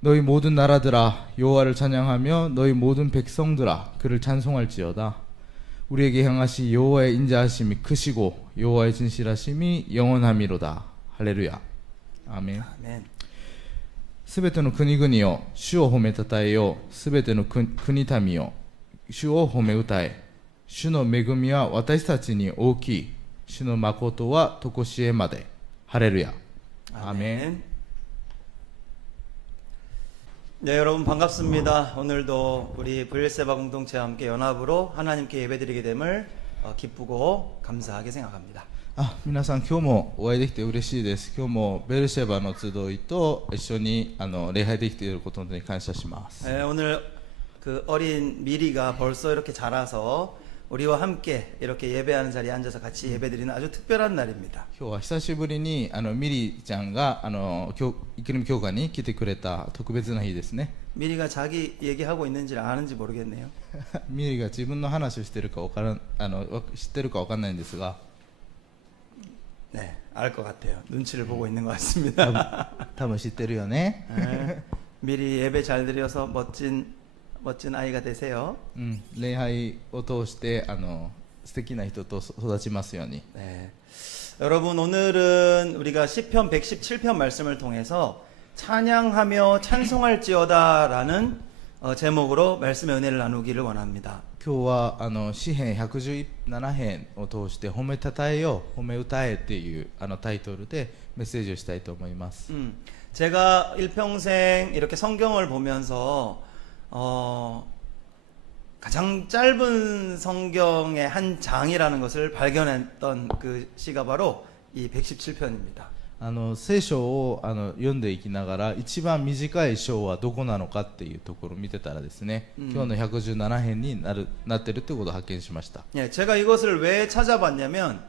너희 모든 나라들아 여호와를 찬양하며 너희 모든 백성들아 그를 찬송할지어다. 우리에게 향하시 여호와의 인자하심이 크시고 여호와의 진실하심이 영원함이로다. 할렐루야. 아멘. 아멘. すべての国々よ主を褒めたたえよう。すべての国民よ主を褒め歌え。主の恵みは私たちに大きい。主の誠はとこしえまで。ハレルヤ。 아멘. 네, 여러분 반갑습니다. 오늘도 우리 브엘세바 공동체와 함께 연합으로 하나님께 예배드리게 됨을 기쁘고 감사하게 생각합니다. 皆さん今日もお会いできて嬉しいです。今日もベルシェバの集いと一緒に礼拝できていることに感謝します。 네, 오늘 그 어린 미리가 벌써 이렇게 자라서 우리와 함께 이렇게 예배하는 자리에 앉아서 같이 예배드리는 아주 특별한 날입니다. 今日は久しぶりにミリちゃんがイクリム教会に来てくれた特別な日ですね。 미리가 자기 얘기하고 있는지 아는지 모르겠네요. ミリが自分の話をしているか知ってるか分からないんですが 네, 알 것 같아요. 눈치를 보고 있는 것 같습니다. 多分知ってるよね。 네, 미리 예배 잘 드려서 멋진 아이가 되세요. 礼拝を通して素敵な人と育ちますように。 네. 여러분 오늘은 우리가 시편 117편 말씀을 통해서 찬양하며 찬송할지어다라는 제목으로 말씀의 은혜를 나누기를 원합니다. 今日は詩編117編を通して褒めたたえよう褒め歌えっていうタイトルでメッセージをしたいと思います。 제가 일평생 이렇게 성경을 보면서 가장 짧은 성경의 한 장이라는 것을 발견했던 그 시가 바로 이 117편입니다. 聖書を読んでいきながら一番短い章はどこなのかっていうところを見てたらですね、今日の117編になってるってことを発見しました。 예, 제가 이것을 왜 찾아봤냐면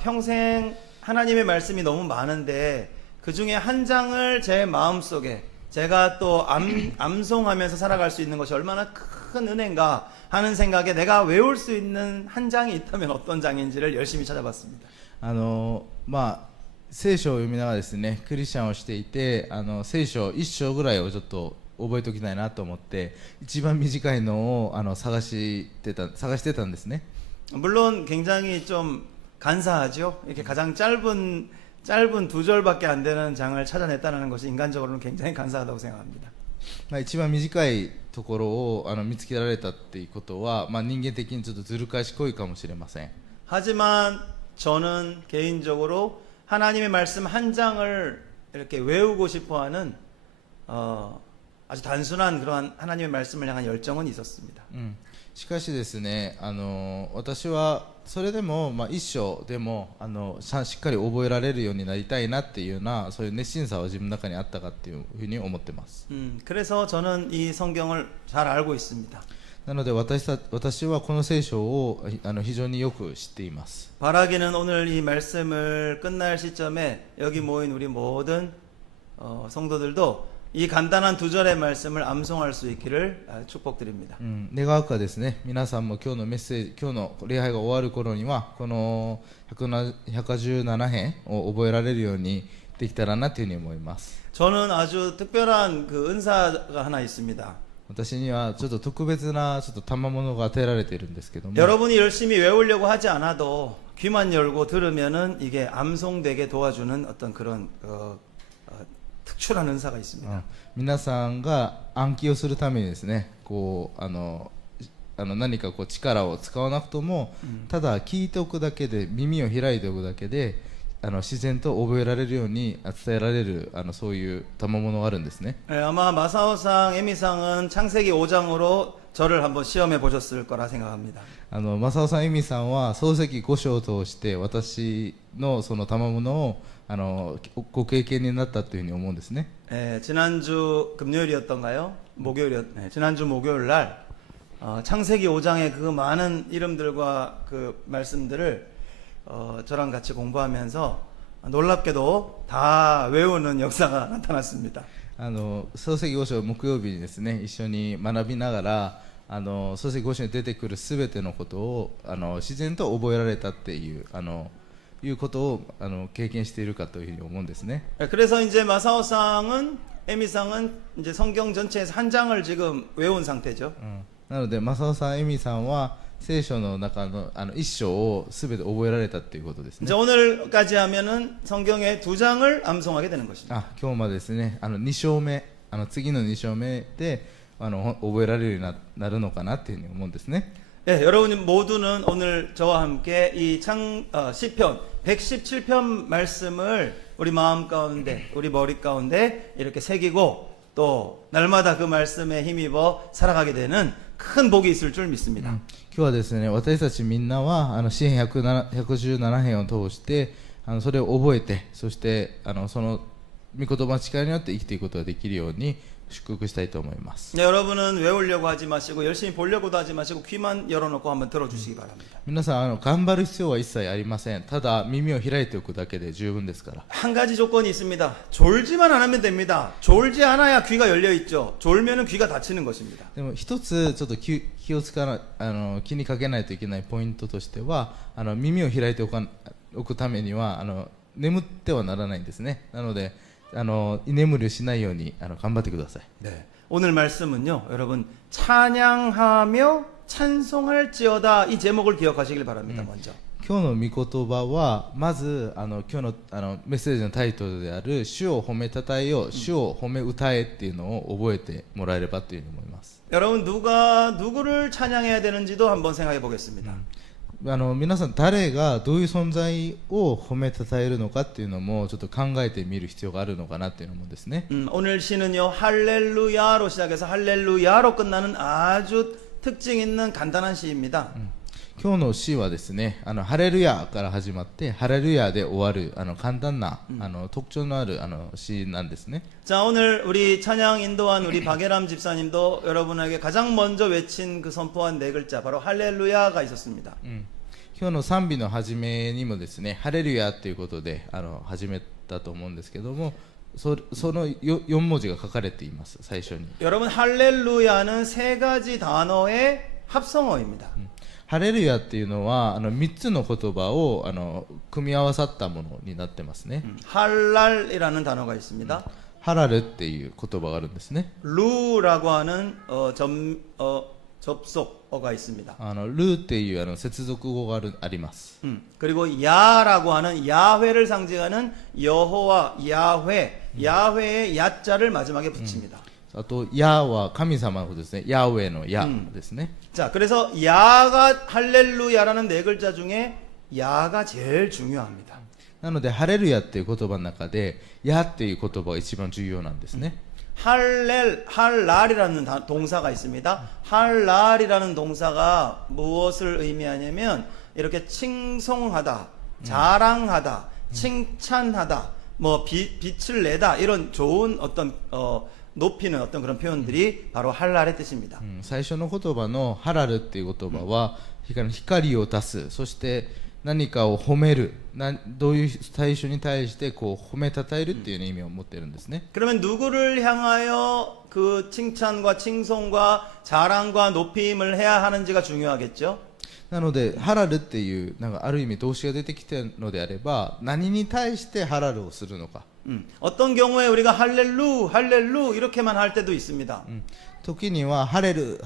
평생 하나님의 말씀이 너무 많은데 그 중에 한 장을 제 마음속에 제가 또 암송하면서 살아갈 수 있는 것이 얼마나 큰 은혜인가 하는 생각에 내가 외울 수 있는 한 장이 있다면 어떤 장인지를 열심히 찾아봤습니다. 聖書を読みながらですね、クリスチャンをしていて聖書1章ぐらいをちょっと覚えておきたいなと思って一番短いのを探してたんですね。 물론 굉장히 좀 간사하죠. 이렇게 가장 짧은 두 절밖에 안 되는 장을 찾아냈다는 것이 인간적으로는 굉장히 간사하다고 생각합니다. 一番短いところを見つけられたっていうことは、人間的にちょっとずる賢いかもしれません。 하지만 저는 개인적으로 하나님의 말씀 한 장을 이렇게 외우고 싶어하는 아주 단순한 그러한 하나님의 말씀을 향한 열정은 있었습니다. しかしですね、私はそれでも、一章でもしっかり覚えられるようになりたいなっていうようなそういう熱心さは自分の中にあったかっていうふうに思ってます。 그래서 저는 이 성경을 잘 알고 있습니다. なので私はこの聖書を非常によく知っています。 바라기는 오늘 이 말씀을 끝날 시점에 여기 모인 우리 모든 성도들도 이 간단한 두 절의 말씀을 암송할 수 있기를 축복드립니다. 願わくはですね、皆さんも今日のメッセージ、今日の礼拝が終わる頃にはこの117編を覚えられるようにできたらなというふうに思います。 저는 아주 특별한 그 은사가 하나 있습니다. 私にはちょっと特別なちょっと賜物が与えられているんですけども、 여러분이 열심히 외우려고 하지 않아도 귀만 열고 들으면은 이게 암송되게 도와주는 어떤 그런 특출한 은사가 있습니다. 皆さんが暗記をするためにですね、何か力を使わなくとも、ただ聞いておくだけで耳を開いておくだけで自然と覚えられるように伝えられるそういう賜物があるんですね。 아마 마사오상, 에미상은 창세기 5장으로 저를 한번 시험해 보셨을 거라 생각합니다. マサオさん、エミさんは創世記5章を通して私のその賜物をご経験になったというふうに思うんですね。 지난주 금요일이었던가요? 지난주 목요일 날 창세기 5장의 그 많은 이름들과 그 말씀들을 저랑 같이 공부하면서 놀랍게도 다 외우는 역사가 나타났습니다. 創世記5章木曜日にですね、一緒に学びながら創世記5章に出てくるすべてのことを自然と覚えられたっていうことを経験しているかというふうに思うんですね。 그래서 이제 마사오상은 에미상은 이제 성경 전체에서 한 장을 지금 외운 상태죠. なので正雄さん、エミさんは聖書の中の一章をすべて覚えられたということですね。 이제 오늘까지 하면은 성경의 2장을 암송하게 되는 것입니다. 今日までですね、2章目、次の2章目で覚えられるようになるのかなっていうふうに思うんですね。 예, 여러분 모두는 오늘 저와 함께 이 시편 117편 말씀을 우리 마음 가운데, 우리 머리 가운데 이렇게 새기고 또 날마다 그 말씀에 힘입어 살아가게 되는 큰 복이 있을 줄 믿습니다. 今日はですね、私たちみんなは詩編117編を通してそれを覚えて、そしてその御言葉の力によって生きていくことができるように祝福したいと思います。 네, 여러분은 외우려고 하지 마시고 열심히 보려고도 하지 마시고 귀만 열어놓고 한번 들어주시기 바랍니다. 皆さん頑張る必要は一切ありません。ただ耳を開いておくだけで十分ですから。 한 가지 조건이 있습니다. 졸지만 안 하면 됩니다. 졸지 않아야 귀가 열려 있죠. 졸면은 귀가 닫히는 것입니다. でも一つちょっと気にかけないといけないポイントとしては、耳を開いておくためには眠ってはならないんですね。なので居眠りをしないように頑張ってください。 네. 오늘 말씀은요, 여러분 찬양하며 찬송할지어다 이 제목을 기억하시길 바랍니다. 먼저. 今日の御言葉はまず今日のメッセージのタイトルである主を褒めたたえよう、主を褒め歌えっていうのを覚えてもらえればというふうに思います。 여러분 누가 누구를 찬양해야 되는지도 한번 생각해 보겠습니다. 皆さん誰がどういう存在を褒めたたえるのかっていうのもちょっと考えてみる必要があるのかなっていうのもですね。 오늘 시는요 할렐루야로 시작해서 할렐루야로 끝나는 아주 특징 있는 간단한 시입니다. 今日の詩はですね、ハレルヤから始まってハレルヤで終わる簡単な特徴のある詩なんですね。 자, 오늘 우리 찬양 인도한 우리 박예람 집사님도 여러분에게 가장 먼저 외친 그 선포한 네 글자 바로 할렐루야가 있었습니다. 今日の賛美の始めにもですね、ハレルヤということで始めたと思うんですけども、その4文字が書かれています。最初に 여러분 할렐루야는 세 가지 단어의 합성어입니다. ハレルヤっていうのは3つの言葉を組み合わさったものになってますね。 할랄이라는 단어가 있습니다. ハラルっていう言葉があるんですね。 루라고 하는 접속어가 있습니다. ルーっていう接続語があります。 그리고 야라고 하는 야훼를 상징하는 여호와 야훼의 야자를 마지막에 붙입니다. あとヤは神様のことですね。ヤウェのヤですね。 자, 그래서 야가 할렐루야라는 네 글자 중에 야가 제일 중요합니다. なのでハレルヤっていう言葉の中でヤっていう言葉が一番重要なんですね。 할랄이라는 동사가 있습니다. 할랄이라는 동사가 무엇을 의미하냐면 이렇게 칭송하다, 자랑하다, 칭찬하다, 뭐 빛을 내다 이런 좋은 어떤 높이는 어떤 그런 표현들이 바로 할랄의 뜻입니다. 最初の言葉のハラルっていう言葉は光を出す、そして何かを褒める、どういう対象に対してこう褒めたたえるっていう意味を持っているんですね。 그러면 누구를 향하여 그 칭찬과 칭송과 자랑과 높임을 해야 하는지가 중요하겠죠? なのでハラルっていうある意味動詞が出てきているのであれば、何に対してハラルをするのか。 어떤 경우에 우리가 할렐루 이렇게만 할 때도 있습니다. 時にはハレル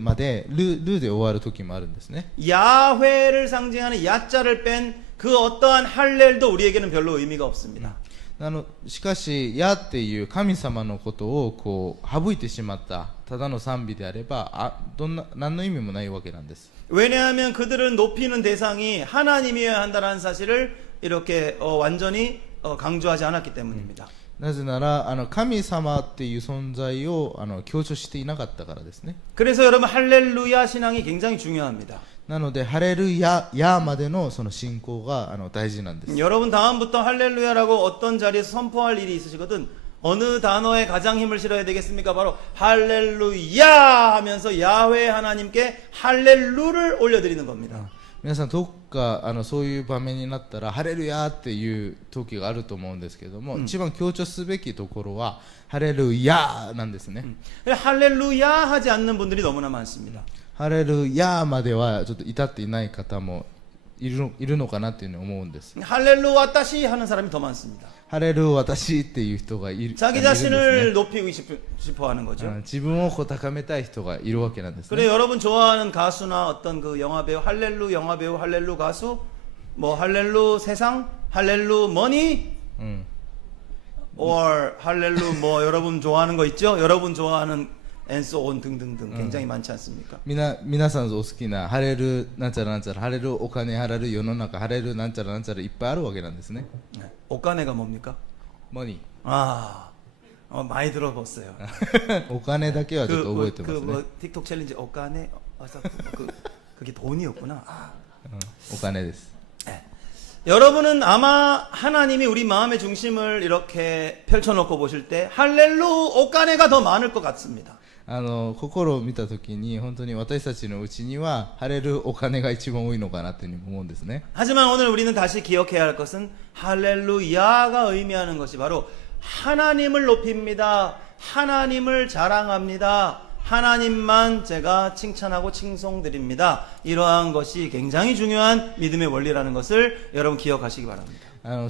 までルで終わる時もあるんですね。 야훼를 상징하는 야자를 뺀 그 어떠한 할렐도 우리에게는 별로 의미가 없습니다. しかしヤっていう神様のことをこう省いてしまったただの賛美であれば何の意味もないわけなんです。 왜냐하면 그들은 높이는 대상이 하나님이어야 한다는 사실을 이렇게 완전히 강조하지 않았기 때문입니다. なぜなら神様っていう存在を強調していなかったからですね。 그래서 여러분 할렐루야 신앙이 굉장히 중요합니다. なのでハレルヤまでのその信仰が大事なんです。 여러분 다음부터 할렐루야라고 어떤 자리에서 선포할 일이 있으시거든 어느 단어에 가장 힘을 실어야 되겠습니까? 바로 할렐루야 하면서 야훼 하나님께 할렐루를 올려드리는 겁니다. 皆さんどっかそういう場面になったらハレルヤっていう時があると思うんですけども、一番強調すべきところはハレルヤなんですね。 할렐루야 하지 않는 분들이 너무나 많습니다. ハレルヤまではちょっと至っていない方もいるのかなっていうふうに思うんです。 할렐루야 따시 하는 사람이 더 많습니다. 晴れる私っていう人がいる 자기 いるんですね 자신을 높이고 싶어 하는 거죠. 自分をこう高めたい人がいるわけなんです 그래 ね 여러분 좋아하는 가수나 어떤 그 영화 배우, 할렐루 영화 배우, 할렐루 가수, 뭐 할렐루 세상, 할렐루 머니, うん or 할렐루 뭐 여러분 좋아하는 거 있죠? 여러분 좋아하는 앤소온 등등등 굉장히 많지 않습니까? 皆さんお好きな晴れるなんちゃらなんちゃら晴れるお金晴れる世の中晴れるなんちゃらなんちゃらいっぱいあるわけなんですね 네. 옷가네가 뭡니까? モニ 아, 많이 들어봤어요. お金だけはちょっと覚えてますね 뭐 틱톡 챌린지 옷가네, 그게 돈이었구나. 아. お金です 여러분은 아마 하나님이 우리 마음의 중심을 이렇게 펼쳐놓고 보실 때 할렐루 옷가네가 더 많을 것 같습니다. 心を見たときに本当に私たちのうちには晴れるお金が一番多いのかなというふうに思うんですね 하지만 오늘 우리는 다시 기억해야 할 것은 할렐루야가 의미하는 것이 바로 하나님을 높입니다. 하나님을 자랑합니다. 하나님만 제가 칭찬하고 칭송드립니다. 이러한 것이 굉장히 중요한 믿음의 원리라는 것을 여러분 기억하시기 바랍니다.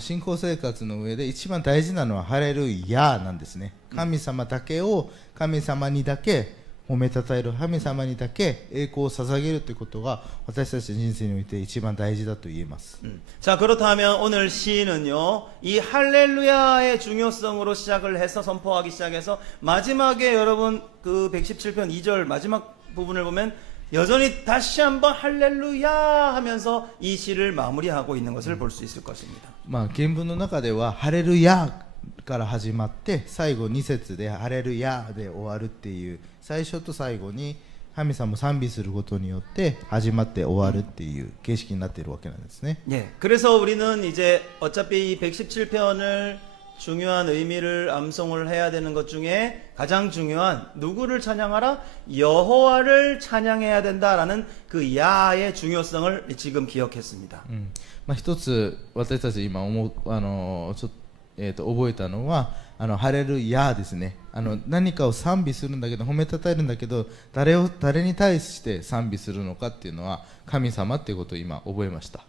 信仰生活の上で一番大事なのはハレルヤなんですね神様だけを神様にだけ褒めたたえる神様にだけ栄光を捧げるということが私たちの人生において一番大事だと言えます 자 그렇다면 오늘 시인은요 이 할렐루야의 중요성으로 시작을 해서 선포하기 시작해서 마지막에 여러분 그 117편 2절 마지막 부분을 보면 여전히 다시 한번 할렐루야 하면서 이 시를 마무리하고 있는 것을 볼 수 있을 것입니다. まあ原文の中ではハレルヤから始まって最後2節でハレルヤで終わるっていう最初と最後に神様を賛美することによって始まって終わるっていう形式になっているわけなんですね 예, 그래서 우리는 이제 어차피 이 117편을 중요한 의미를 암송을 해야 되는 것 중에 가장 중요한 누구를 찬양하라? 여호와를 찬양해야 된다라는 그 야의 중요성을 지금 기억했습니다. まあ、一つ私たち今覚えたのはハレルヤですね何かを賛美するんだけど褒めたたえるんだけど誰に対して賛美するのかっていうのは神様っていうことを今覚えました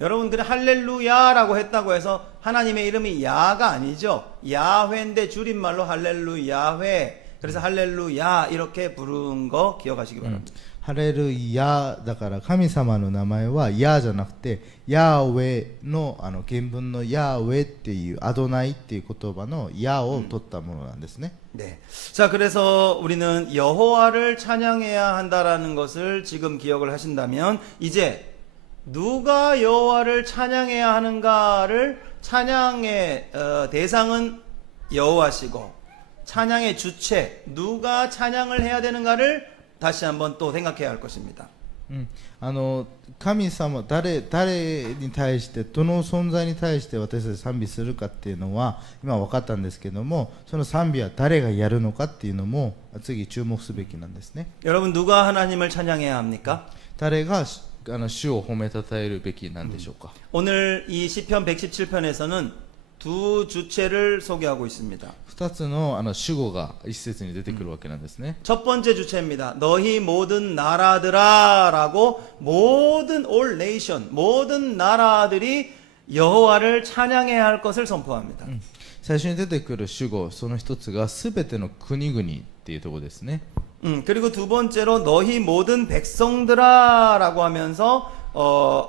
여러분들이 할렐루야라고 했다고 해서 하나님의 이름이 야가 아니죠. 야훼인데 줄임말로 할렐루야훼. 그래서 할렐루야 이렇게 부른 거 기억하시기 바랍니다. ハレルヤだから神様の名前はヤじゃなくてヤーウェの原文のヤーウェっていうアドナイっていう言葉のヤを取ったものなんですね 네. 자, 그래서 우리는 여호와를 찬양해야 한다라는 것을 지금 기억을 하신다면 이제 누가 여호와를 찬양해야 하는가를 찬양의 대상은 여호와시고 찬양의 주체 누가 찬양을 해야 되는가를 다시 한번 또 생각해야 할 것입니다. 神様誰に対してどの存在に対して私たち賛美するかっていうのは今分かったんですけどもその賛美は誰がやるのかっていうのも次注目すべきなんですね 여러분 누가 하나님을 찬양해야 합니까? 誰が主を褒めたたえるべきなんでしょうか 오늘 이 시편 117편에서는 두 주체를 소개하고 있습니다. 2つの主語が一節に出てくるわけなんですね 첫 번째 주체입니다. 너희 모든 나라들아라고 모든 all nation 모든 나라들이 여호와를 찬양해야 할 것을 선포합니다. 最初に出てくる主語その一つが全ての国々っていうところですね 그리고 두 번째로 너희 모든 백성들아라고 하면서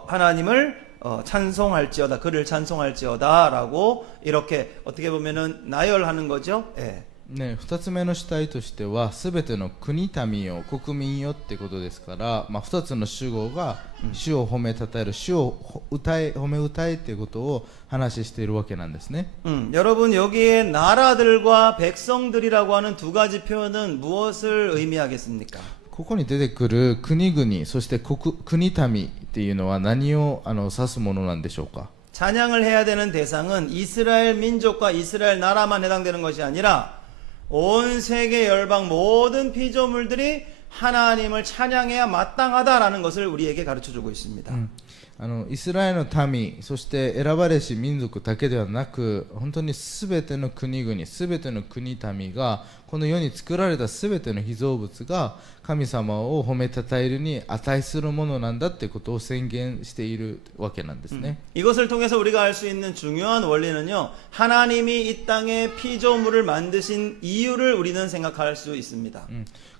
하나님을 찬송할지어다 그를 찬송할지어다라고 이렇게 어떻게 보면은 나열하는 거죠. 예. ね、2つ目の主体としては全ての国民よ国民よってことですから、2つの主語が主を褒めたたえる主を褒め歌えっていうことを話しているわけなんですね 여러분 여기에 나라들과 백성들이라고 하는 두 가지 표현은 무엇을 의미하겠습니까? ここに出てくる国々そして国民っていうのは何を指すものなんでしょうか 찬양을 해야 되는 대상은 이스라엘 민족과 이스라엘 나라만 해당되는 것이 아니라 온 세계 열방 모든 피조물들이 하나님을 찬양해야 마땅하다라는 것을 우리에게 가르쳐주고 있습니다. イスラエルの民、そして選ばれし民族だけではなく、本当にすべての国々、すべての国民が、この世に作られたすべての被造物が神様を褒めたたえるに値するものなんだということを宣言しているわけなんですね。 이것을 통해서 우리가 알 수 있는 중요한 원리는요, 하나님이 이 땅에 피조물을 만드신 이유를 우리는 생각할 수 있습니다.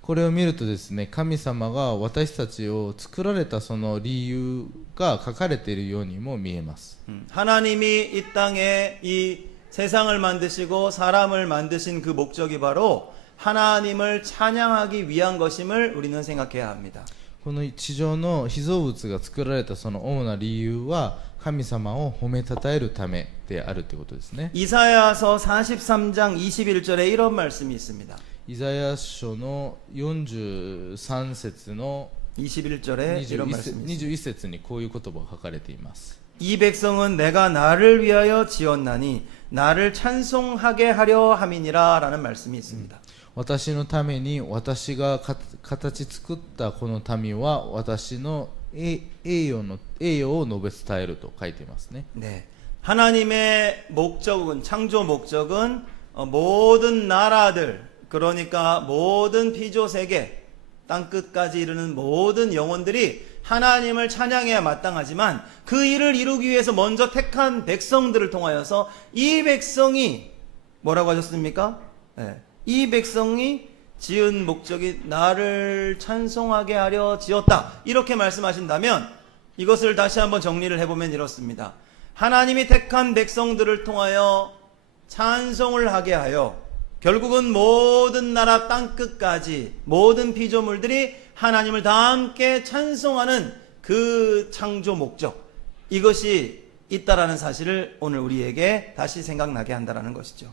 これを見るとですね、神様が私たちを作られたその理由が書かれているようにも見えます。 하나님이 이 땅에 이 세상을 만드시고 사람을 만드신 그 목적이 바로 하나님을 찬양하기 위한 것임을 우리는 생각해야 합니다. この地上の被造物が作られたその主な理由は神様を褒めたたえるためであるということですね。 이사야서 43장 21절에 이런 말씀이 있습니다. イザヤ書の43節の 21절에 이런 말씀이 있습니다. 21節にこういう言葉が書かれています。 이 백성은 내가 나를 위하여 지었나니 나를 찬송하게 하려 함이니라 라는 말씀이 있습니다. 私のために私が形作ったこの民は私の栄誉を述べ伝えると書いていますね。 네. 하나님의 목적은, 창조 목적은 모든 나라들, 그러니까 모든 피조 세계, 땅끝까지 이르는 모든 영혼들이 하나님을 찬양해야 마땅하지만 그 일을 이루기 위해서 먼저 택한 백성들을 통하여서 이 백성이 뭐라고 하셨습니까? 네. 이 백성이 지은 목적이 나를 찬송하게 하려 지었다. 이렇게 말씀하신다면 이것을 다시 한번 정리를 해보면 이렇습니다. 하나님이 택한 백성들을 통하여 찬송을 하게 하여 결국은 모든 나라 땅끝까지 모든 피조물들이 하나님을 다 함께 찬송하는 그 창조 목적, 이것이 있다라는 사실을 오늘 우리에게 다시 생각나게 한다라는 것이죠.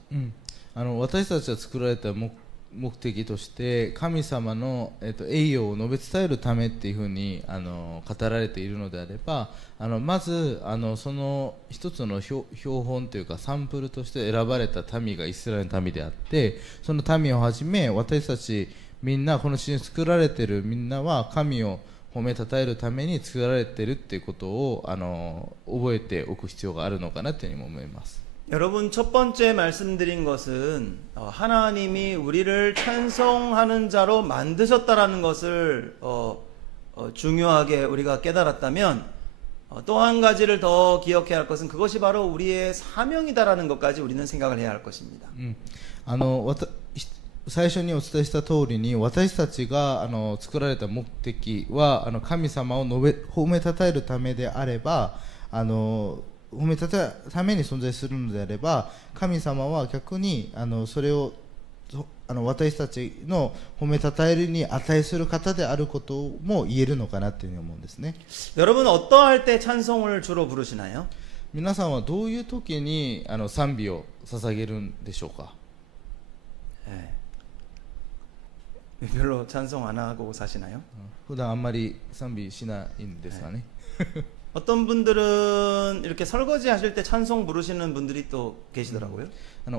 私たちは作られた目的として神様の、栄誉を述べ伝えるためっていうふうに語られているのであれば、まずその一つの標本というかサンプルとして選ばれた民がイスラエルの民であって、その民をはじめ私たちみんな、この地に作られているみんなは神を褒めたたえるために作られているっていうことを覚えておく必要があるのかなというふうにも思います。 여러분, 첫 번째 말씀드린 것은 하나님이 우리를 찬송하는 자로 만드셨다라는 것을 중요하게 우리가 깨달았다면 또 한 가지를 더 기억해야 할 것은 그것이 바로 우리의 사명이다라는 것까지 우리는 생각을 해야 할 것입니다. 最初にお伝えした通りに、私たちが作られた目的は神様を褒めたたえるためであれば、褒めたたえるために存在するのであれば、神様は逆にそれを私たちの褒めたたえるに値する方であることも言えるのかなというふうに思うんですね。 여러분, 어떠할 때 찬송을 주로 부르시나요? 皆さんはどういう時に賛美を捧げるんでしょうか。 네. 별로 찬송 안 하고 사시나요? 普段あんまり賛美しないんですかね。 어떤 분들은 이렇게 설거지 하실 때 찬송 부르시는 분들이 또 계시더라고요.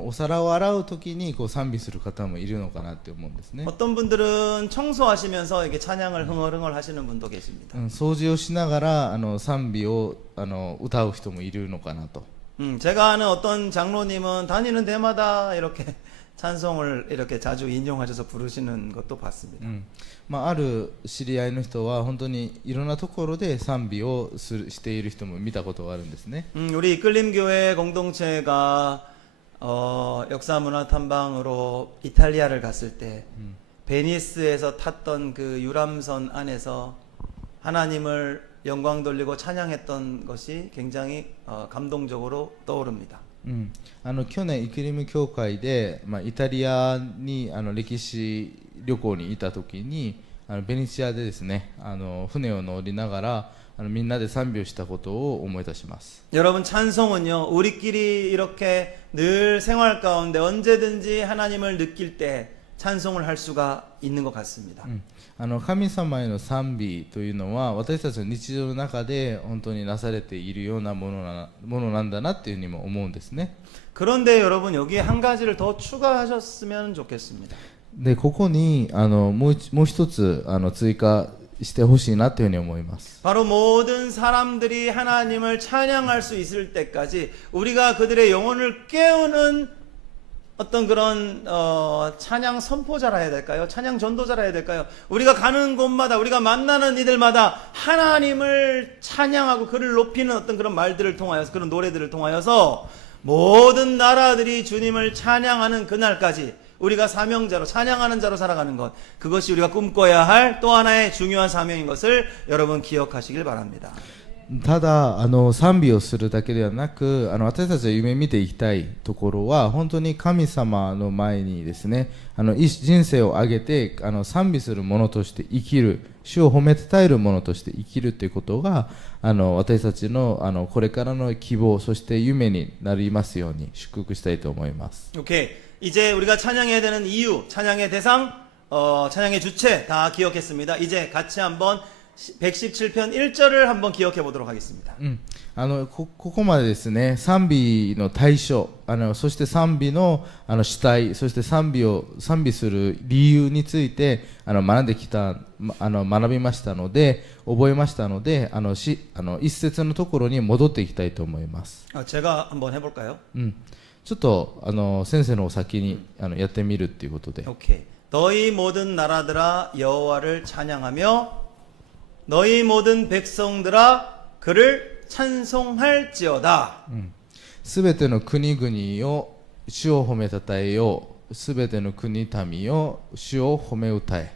お皿を洗う時に賛美する方もいるのかなって思うんですね。 어떤 분들은 청소하시면서 이렇게 찬양을 흥얼흥얼 하시는 분도 계십니다. 掃除をしながら賛美を歌う人もいるのかなと。 제가 아는 어떤 장로님은 다니는 데마다 이렇게 찬송을 이렇게 자주 인용하셔서 부르시는 것도 봤습니다. ある知り合いの人は本当にいろんなところで賛美をしている人も見たことがあるんですね。 우리 이끌림교회 공동체가 역사문화 탐방으로 이탈리아를 갔을 때 베니스에서 탔던 그 유람선 안에서 하나님을 영광 돌리고 찬양했던 것이 굉장히 감동적으로 떠오릅니다. 去年イクリム教会で、イタリアに歴史旅行にいた時にベネチアでですね、船を乗りながらみんなで賛美をしたことを思い出します。 여러분, 찬송은요, 우리끼리 이렇게 늘 생활 가운데 언제든지 하나님을 느낄 때 찬송을 할 수가 있는 것 같습니다. 神様への賛美というのは私たちの日常の中で本当になされているようなものなんだなっていうふうにも思うんですね。 그런데 여러분, 여기에 한 가지를 더 추가하셨으면 좋겠습니다. でここにもう一つ追加してほしいなというふうに思います。 바로 모든 사람들이 하나님을 찬양할 수 있을 때까지 우리가 그들의 영혼을 깨우는 어떤 그런 찬양 선포자라 해야 될까요? 찬양 전도자라 해야 될까요? 우리가 가는 곳마다 우리가 만나는 이들마다 하나님을 찬양하고 그를 높이는 어떤 그런 말들을 통하여서 그런 노래들을 통하여서 모든 나라들이 주님을 찬양하는 그날까지 우리가 사명자로 찬양하는 자로 살아가는 것, 그것이 우리가 꿈꿔야 할 또 하나의 중요한 사명인 것을 여러분 기억하시길 바랍니다. ただ賛美をするだけではなく私たちが夢見ていきたいところは本当に神様の前にですね人生をあげて賛美する者として生きる主を褒めたたえる者として生きるということが私たちのこれからの希望そして夢になりますように祝福したいと思います。 오케이. 이제 우리가 찬양해야 되는 이유, 찬양의 대상, 찬양의 주체 다 기억했습니다. 이제 같이 한번 117편 1절을 한번 기억해 보도록 하겠습니다. ここまでですね賛美の対象そして賛美の主体そして賛美する理由について学びましたので覚えましたので一節のところに戻っていきたいと思います。 제가 한번 해볼까요? ちょっと先生のお先にやってみるっていうことで 오케이. 너희 모든 나라들아 여호와를 찬양하며 너희 모든 백성들아 그를 찬송할지어다. すべての国々を主を褒めたたえようすべての国民よ主を褒め歌え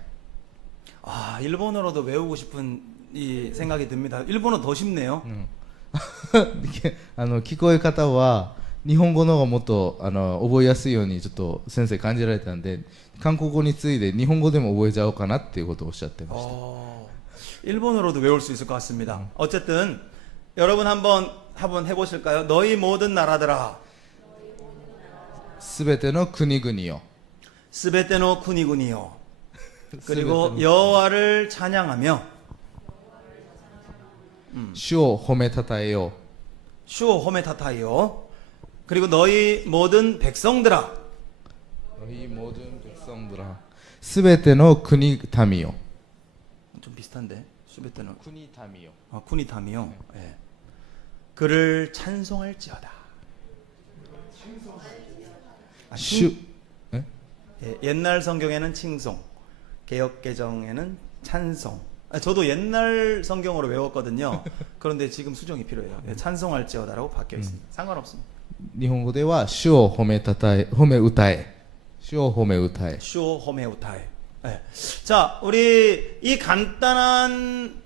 아, 일본어로도 외우고 싶은 이 생각이 듭니다. 일본어 더 쉽네요. 聞こえ方は日本語の方がもっと覚えやすいようにちょっと先生感じられたんで韓国語に次いで日本語でも覚えちゃおうかなっていうことをおっしゃってました。 일본어로도 외울 수 있을 것 같습니다. 어쨌든 여러분 한번 해보실까요? 너희 모든 나라들아 すべての国々よ 스베테노 쿠니군이요. 그리고 여호와를 찬양하며 主を褒めたたえよ 슈오 호메타타이요. 그리고 너희 모든 백성들아 う모든 백성들아 すべての国民よ 좀 비슷한데 스베테노 国民よ 쿠니타미요. 예. 그를 찬송할지어다. 主 예, 옛날 성경에는 칭송, 개역 개정에는 찬송. 저도 옛날 성경으로 외웠거든요. 그런데 지금 수정이 필요해요. 예, 찬송할지어다라고 바뀌어 있습니다. 상관없습니다. 日本語では主を褒め歌え主を褒め歌え 슈오 호메우타이. 예. 자, 우리 이 간단한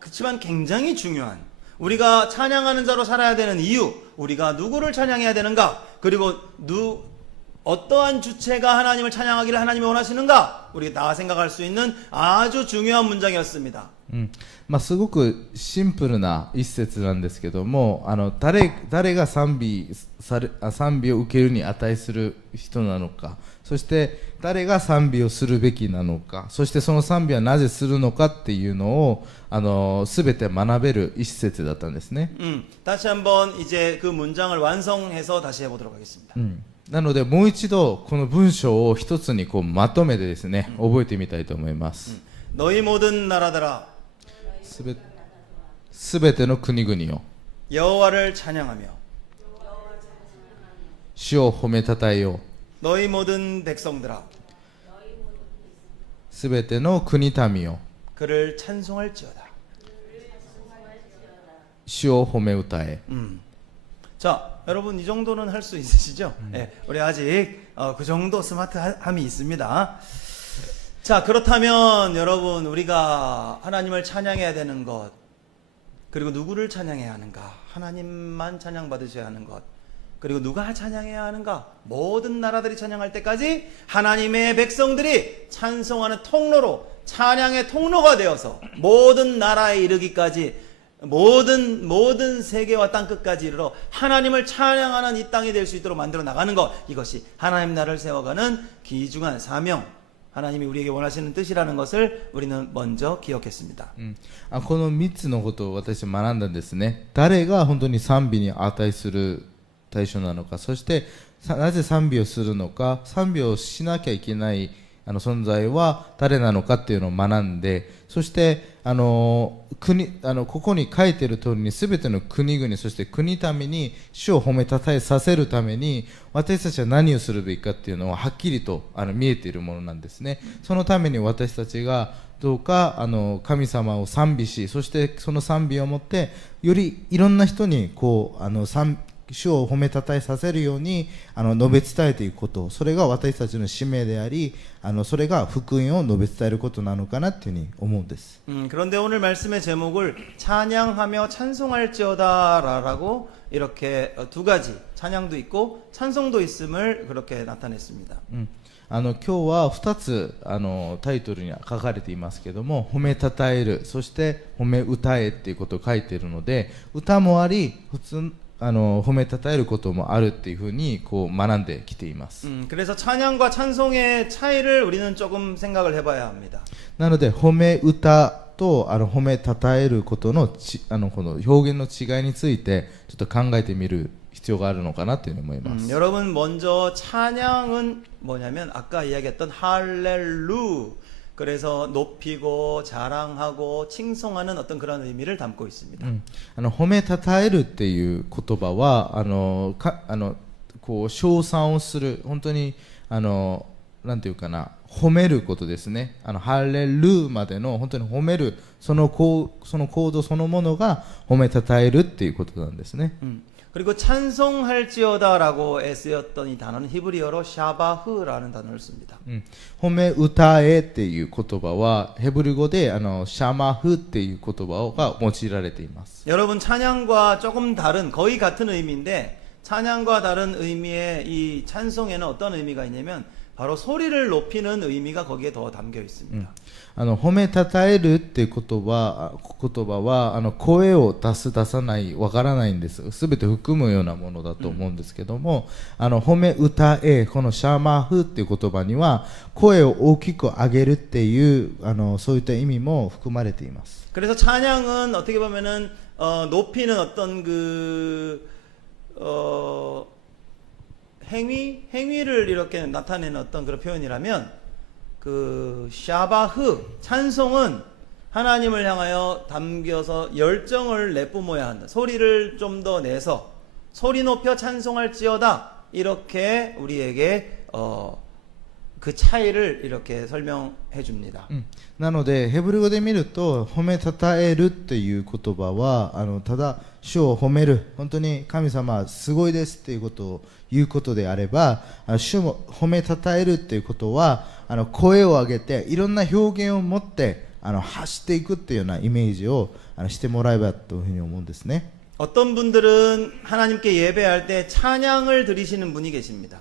그렇지만 굉장히 중요한 우리가 찬양하는 자로 살아야 되는 이유, 우리가 누구를 찬양해야 되는가, 그리고 어떠한 주체가 하나님을 찬양하기를 하나님이 원하시는가, 우리가 다 생각할 수 있는 아주 중요한 문장이었습니다. すごくシンプルな一節なんですけども誰が賛美を受けるに値する人なのかそして誰が賛美をするべきなのかそしてその賛美はなぜするのかっていうのを全て学べる一節だったんですね。 다시 한번 이제 그 문장을 완성해서 다시 해보도록 하겠습니다. なのでもう一度この文章を一つにまとめてですね覚えてみたいと思います。 너희 모든 나라들아 すべての国々よ 여호와를 찬양하며 主を褒めたたえよ 너희 모든 백성들아 すべての国民よ 그를 찬송할지어다. 主を褒め歌え 자, 여러분 이 정도는 할 수 있으시죠? 네, 우리 아직 그 정도 스마트함이 있습니다. 자, 그렇다면 여러분 우리가 하나님을 찬양해야 되는 것, 그리고 누구를 찬양해야 하는가? 하나님만 찬양받으셔야 하는 것, 그리고 누가 찬양해야 하는가? 모든 나라들이 찬양할 때까지 하나님의 백성들이 찬송하는 통로로, 찬양의 통로가 되어서 모든 나라에 이르기까지 모든 세계와 땅 끝까지 이르러 하나님을 찬양하는 이 땅이 될 수 있도록 만들어 나가는 것, 이것이 하나님 나라를 세워가는 귀중한 사명, 하나님이 우리에게 원하시는 뜻이라는 것을 우리는 먼저 기억했습니다. この3つのことを私は学んだんですね。誰が本当に賛美に値する対象なのか、そしてなぜ賛美をするのか、賛美をしなきゃいけない存在は誰なのかっていうのを学んで、そしてここに書いている通りに全ての国々、そして国民に主を褒めたたえさせるために私たちは何をするべきかっていうのははっきりと見えているものなんですね。そのために私たちがどうか神様を賛美し、そしてその賛美をもってよりいろんな人に主を褒めたたえさせるように述べ伝えていくこと、それが私たちの使命であり、それが福音を述べ伝えることなのかなっていうふうに思うんです。 그런데 오늘 말씀의 제목을 찬양하며 찬송할지어다라고 이렇게 두 가지 찬양도 있고 찬송도 있음을 그렇게 나타냈습니다. 今日は2つタイトルに書かれていますけども、褒めたたえる、そして褒め歌えっていうことを書いているので、歌もあり普通褒めたたえることもあるっていうふうに学んできています。 그래서 찬양과 찬송의 차이를 우리는 조금 생각을 해봐야 합니다. なので褒め歌と褒めたたえることのこの表現の違いについてちょっと考えてみる必要があるのかなというふうに思います。 여러분 먼저 찬양은 뭐냐면 아까 이야기했던 할렐루, 그래서 높이고 자랑하고 칭송하는 어떤 그런 의미를 담고 있습니다. 褒めたたえるっていう言葉は称賛をする、本当になんていうかな、褒めることですね。ハレルまでの本当に褒める、その行動そのものが褒めたたえるっていうことなんですね。 그리고 찬송할지어다라고 쓰였던 이 단어는 히브리어로 샤바흐라는 단어를 씁니다. 褒め歌えっていう言葉はヘブル語でシャマフっていう言葉が用いられています。 여러분 찬양과 조금 다른, 거의 같은 의미인데 찬양과 다른 의미의 이 찬송에는 어떤 의미가 있냐면 바로 소리를 높이는 의미가 거기에 더 담겨 있습니다. 褒めたたえるっていう言葉は声を出す出さないわからないんです。すべて含むようなものだと思うんですけども、褒め歌え、このシャマフっていう言葉には声を大きく上げるっていうそういった意味も含まれています。 그래서 찬양은 어떻게 보면은 높이는 어떤 행위를 이렇게 나타내는 어떤 그런 표현이라면 샤바흐 찬송은 하나님을 향하여 담겨서 열정을 내뿜어야 한다. 소리를 좀 더 내서 소리 높여 찬송할지어다. 이렇게 우리에게 그 차이를 이렇게 설명해 줍니다. なのでヘブル語で見ると褒めたたえるっていう言葉はただ主を褒める、本当に神様すごいですっていうことを言うことであれば、主も褒めたたえるっていうことは声を上げていろんな表現を持って発していくっていうようなイメージをしてもらえばというふうに思うんですね。 어떤 분들은 하나님께 예배할 때 찬양을 드리시는 분이 계십니다.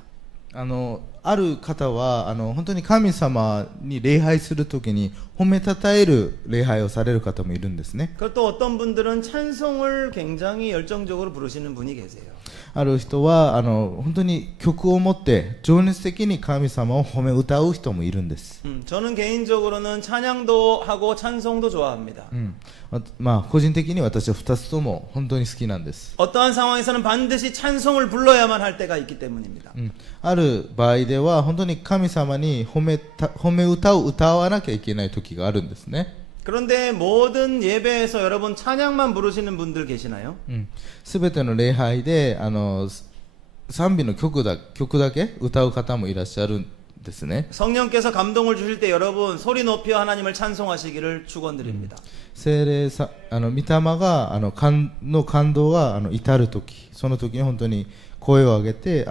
ある方は本当に神様に礼拝するときに褒めたたえる礼拝をされる方もいるんですね。 그리고 또 어떤 분들은 찬송을 굉장히 열정적으로 부르시는 분이 계세요. ある人は本当に曲を持って情熱的に神様を褒め歌う人もいるんです。 저는 개인적으로는 찬양도 하고 찬송도 좋아합니다. まあ個人的に私は2つとも本当に好きなんです。 어떠한 상황에서는 반드시 찬송을 불러야만 할 때가 있기 때문입니다. ある場合では本当に神様に褒め歌を歌わなきゃいけない時があるんですね。 그런데 모든 예배에서 여러분 찬양만 부르시는 분들 계시나요? すべての礼拝で賛美の曲だけ歌う方もいらっしゃるんですね。 성령께서 감동을 주실 때 여러분 소리 높여 하나님을 찬송하시기를 축원드립니다. 聖霊さ御霊が感動が至る時、その時に本当に声を上げて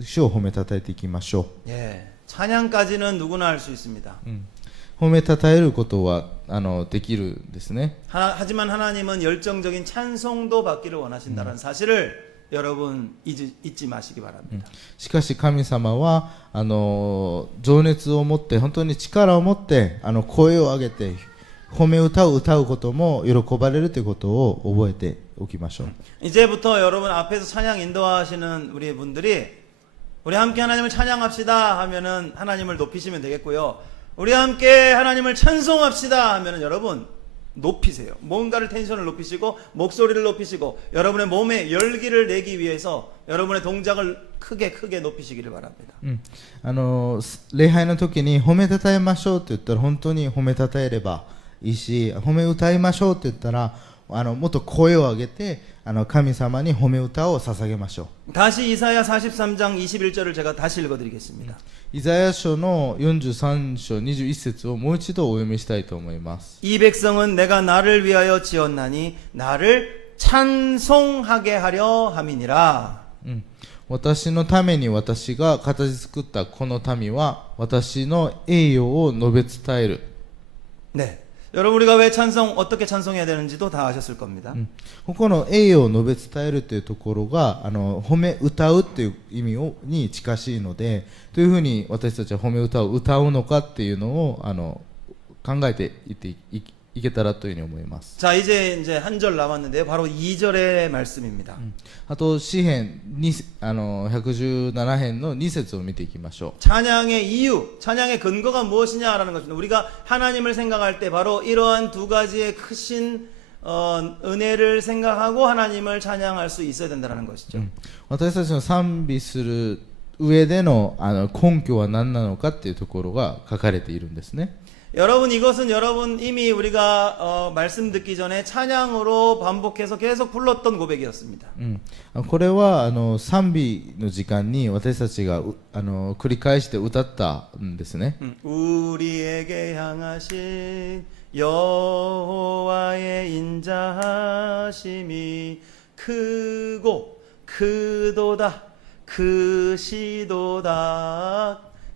主を褒めたたえていきましょう。 예, 찬양까지는 누구나 할 수 있습니다. 褒めたたえることはできるんですね。 하지만 하나님은 열정적인 찬송도 받기를 원하신다는 사실을 여러분 잊지 마시기 바랍니다. しかし神様は情熱を持って本当に力を持って声を上げて褒め歌を歌うことも喜ばれるということを覚えておきましょう。 이제부터 여러분 앞에서 찬양 인도하시는 우리 분들이 우리 함께 하나님을 찬양합시다 하면은 하나님을 높이시면 되겠고요. 우리 함께 하나님을 찬송합시다 하면은 여러분 높이세요. 뭔가를 텐션을 높이시고 목소리를 높이시고 여러분의 몸에 열기를 내기 위해서 여러분의 동작을 크게 높이시기를 바랍니다. 礼拝の時に褒めたたえましょうって言ったら本当に褒めたたえればいいし、褒め歌いましょうって言ったらもっと声を上げて神様に褒め歌を捧げましょう。 다시 이사야 43장 21절을 제가 다시 읽어드리겠습니다. イザヤ書の43章21節をもう一度お読みしたいと思います。 이 백성은 내가 나를 위하여 지었나니 나를 찬송하게 하려 함이니라. 私のために私が形作ったこの民は私の栄誉を述べ伝える。 네. 여러분 우리가 왜 어떻게 찬송해야 되는지도 다 아셨을 겁니다. ここの栄誉を述べ伝えるというところが褒め歌うという意味に近しいので、どういうふうに私たちは褒め歌を歌うのかっていうのを考えていけたらというふうに思います。 자, 이제 한 절 남았는데요. 바로 2절의 말씀입니다. あと詩編117編の2節を見ていきましょう。 찬양의 이유, 찬양의 근거가 무엇이냐라는 것입니다. 우리가 하나님을 생각할 때 바로 이러한 두 가지의 크신 은혜를 생각하고 하나님을 찬양할 수 있어야 된다는 것이죠. 私たちの賛美する上での根拠は何なのかっていうところが書かれているんですね。 여러분 이것은 여러분 이미 우리가 말씀 듣기 전에 찬양으로 반복해서 계속 불렀던 고백이었습니다. これは賛美の時間に私たちが繰り返して歌ったんですね。 우리에게 향하신 여호와의 인자하심이 크고 크도다 크시도다